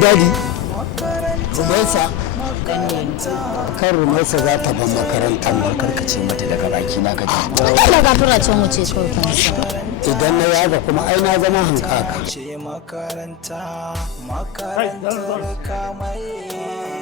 dadi Rumaisa kan Rumaisa za ta ban makarantar nan karkace mata daga baki na ka Allah gafara can wuce kawai kan idan na yaga kuma ai na zama hankaka makarantar kamai